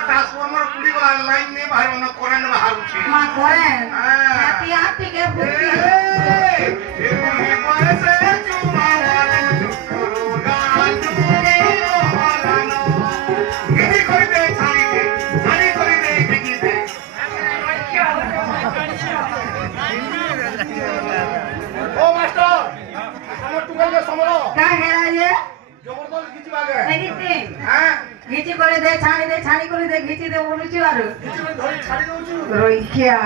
transformer पूरी वाला line में बाहर होना करंट बाहर उठे मां करंट हाथी हाथी के बुद्धि ए से चुमावाला कोरोना चुरे होलानो गिरी করে দে ছাড়ি করে দे गिरी दे ओ मास्टर আমার টুকাল কে সমলো का है ये জবরদস্ত কিছু আগে দেখি হ্যাঁ ঘিচি করে দে ছাড়ি করে দে ঘিচি দে বলুছি আর কিছু ধরে ছাড়ি দউছু রইখিয়া